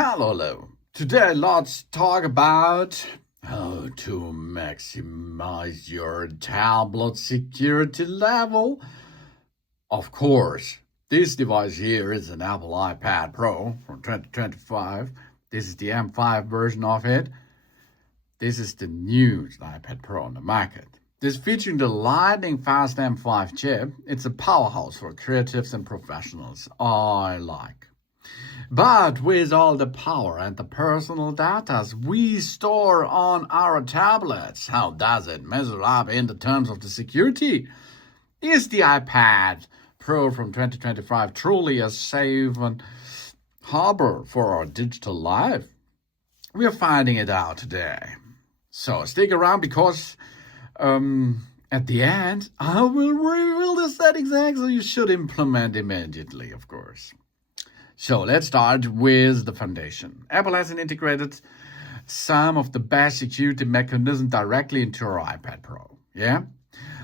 Hello. Today let's talk about how to maximize your tablet security level. Of course, this device here is an Apple iPad Pro from 2025. This is the M5 version of it. This is the new iPad Pro on the market. This featuring the lightning-fast M5 chip. It's a powerhouse for creatives and professionals. I like. But with all the power and the personal data we store on our tablets, how does it measure up in the terms of the security? Is the iPad Pro from 2025 truly a safe harbor for our digital life? We are finding it out today. So stick around because at the end, I will reveal the settings so you should implement immediately, of course. So let's start with the foundation. Apple has integrated some of the best security mechanisms directly into our iPad Pro. Yeah?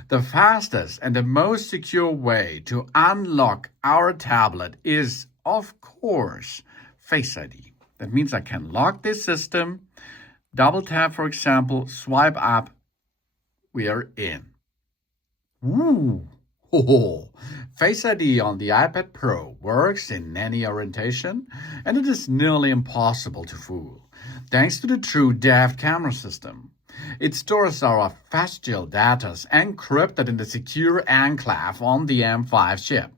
The fastest and the most secure way to unlock our tablet is, of course, Face ID. That means I can lock this system, double tap, for example, swipe up, we are in. Ooh. Oh, Face ID on the iPad Pro works in any orientation, and it is nearly impossible to fool, thanks to the true DFU-Kamera system. It stores our facial data encrypted in the secure enclave on the M5 chip.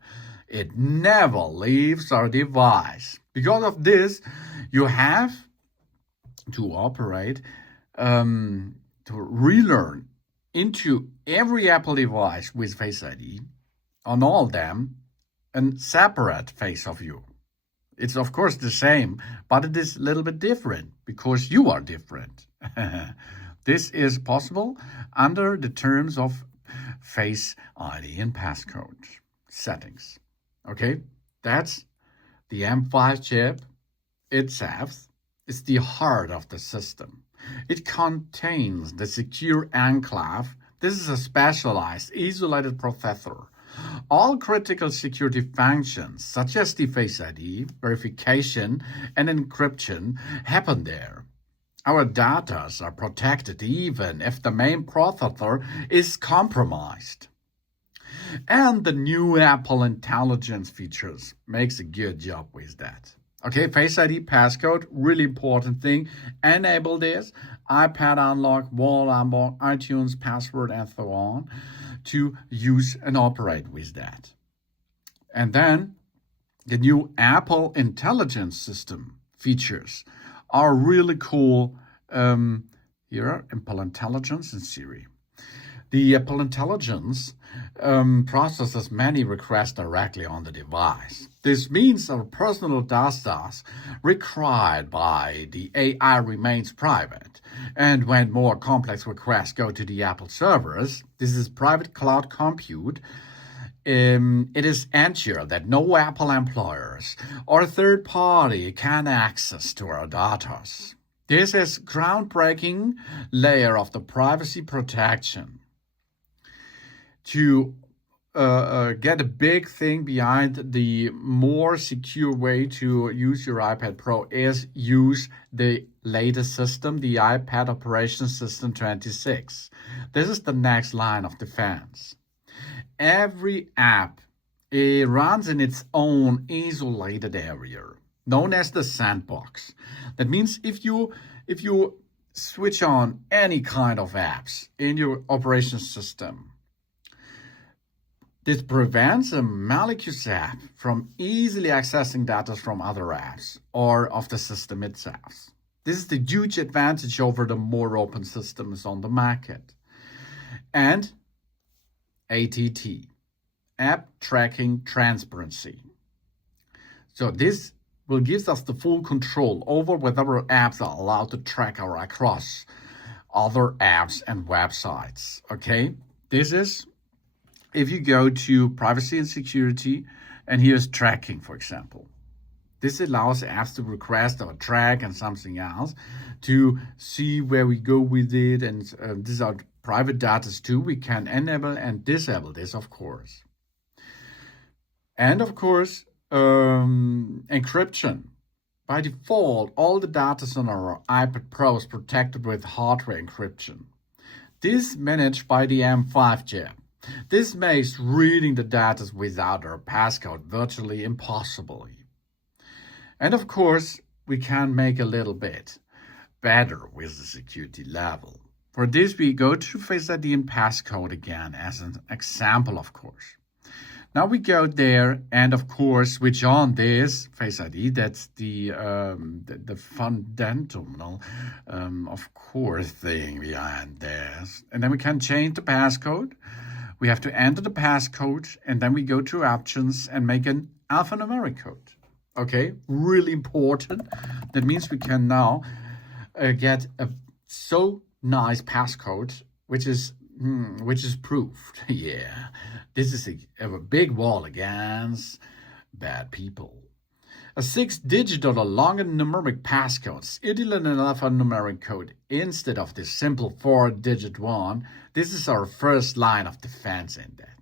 It never leaves our device. Because of this, you have to operate, to relearn into every Apple device with Face ID, on all of them, a separate face of you. It's of course the same, but it is a little bit different because you are different. This is possible under the terms of Face ID and passcode settings. Okay, that's the M5 chip itself. It's the heart of the system. It contains the secure enclave. This is a specialized, isolated processor. All critical security functions, such as the Face ID, verification, and encryption, happen there. Our data are protected even if the main processor is compromised. And the new Apple Intelligence features makes a good job with that. Okay, Face ID passcode, really important thing. Enable this. iPad unlock, wall unlock, iTunes password, and so on to use and operate with that. And then the new Apple Intelligence system features are really cool. Here are Apple Intelligence and Siri. The Apple Intelligence processes many requests directly on the device. This means our personal data required by the AI remains private. And when more complex requests go to the Apple servers, this is private cloud compute, it is ensured that no Apple employers or third party can access to our data. This is groundbreaking layer of the privacy protection. To get a big thing behind the more secure way to use your iPad Pro is use the latest system, the iPad Operating System 26. This is the next line of defense. Every app runs in its own isolated area, known as the sandbox. That means if you switch on any kind of apps in your operation system, this prevents a malicious app from easily accessing data from other apps or of the system itself. This is the huge advantage over the more open systems on the market. And ATT, App Tracking Transparency. So this will give us the full control over whether our apps are allowed to track our across other apps and websites. Okay, this is if you go to privacy and security, and here's tracking, for example. This allows apps to request or track and something else to see where we go with it. And these are private data too. We can enable and disable this, of course. And of course, encryption. By default, all the data on our iPad Pro is protected with hardware encryption. This is managed by the M5 chip. This makes reading the data without our passcode virtually impossible. And of course, we can make a little bit better with the security level. For this, we go to Face ID and passcode again as an example, of course. Now we go there and, of course, switch on this Face ID. That's the fundamental, of course, thing behind this. And then we can change the passcode. We have to enter the passcode, and then we go to options and make an alphanumeric code. Okay, really important. That means we can now get a so nice passcode, which is proved. Yeah, this is a big wall against bad people. A 6-digit or a longer numeric passcode is ideal in an alphanumeric code instead of the simple 4-digit one. This is our first line of defense in that.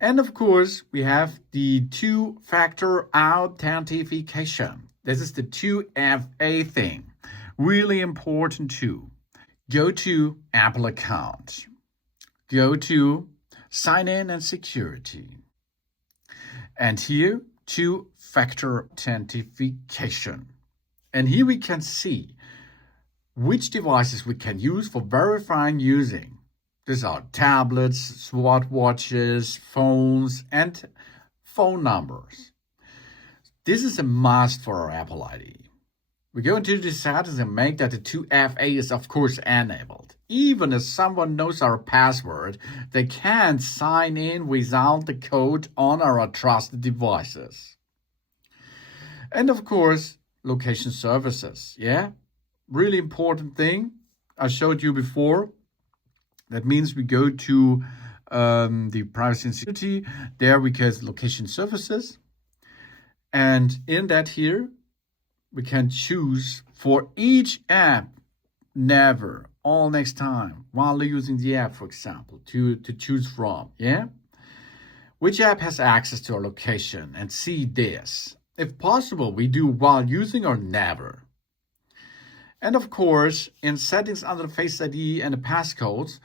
And of course, we have the two-factor authentication. This is the 2FA thing. Really important too. Go to Apple account. Go to sign in and security. And here, two-factor authentication. And here we can see which devices we can use for verifying using. These are tablets, smartwatches, phones, and phone numbers. This is a must for our Apple ID. We go into the settings and make that the 2FA is of course enabled. Even if someone knows our password, they can't sign in without the code on our trusted devices. And of course, location services. Yeah, really important thing. I showed you before. That means we go to the privacy and security. There we get location services. And in that here, we can choose for each app, never, all next time, while using the app, for example, to choose from, yeah? Which app has access to our location and see this? If possible, we do while using or never. And of course, in settings under the Face ID and the passcodes,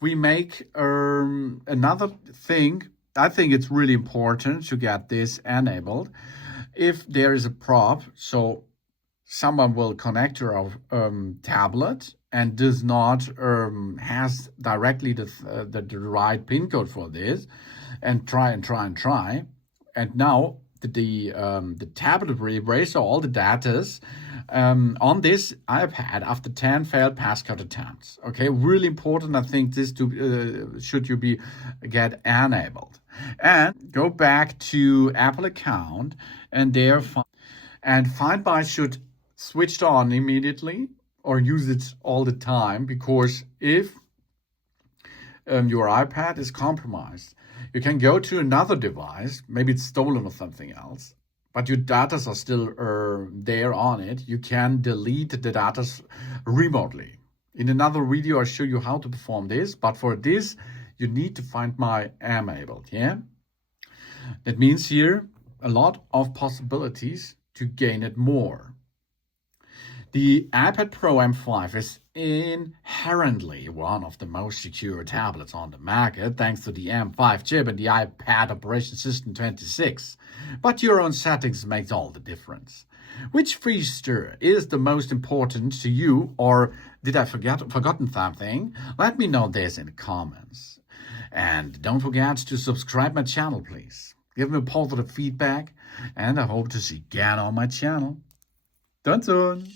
we make another thing. I think it's really important to get this enabled. If there is a prop, so someone will connect to our tablet and does not has directly the right pin code for this, and try, and now the tablet will erase all the datas on this iPad after 10 failed passcode attempts. Okay, really important. I think this should you be get enabled. And go back to Apple account, and there Find By should switched on immediately or use it all the time, because if your iPad is compromised, you can go to another device, maybe it's stolen or something else, but your data are still there on it. You can delete the data remotely. In another video, I'll show you how to perform this, but for this, you need to Find My enabled, yeah? That means here, a lot of possibilities to gain it more. The iPad Pro M5 is inherently one of the most secure tablets on the market, thanks to the M5 chip and the iPad Operating System 26. But your own settings makes all the difference. Which feature is the most important to you, or did I forgotten something? Let me know this in the comments. And don't forget to subscribe my channel, please. Give me positive feedback, and I hope to see you again on my channel. Done soon.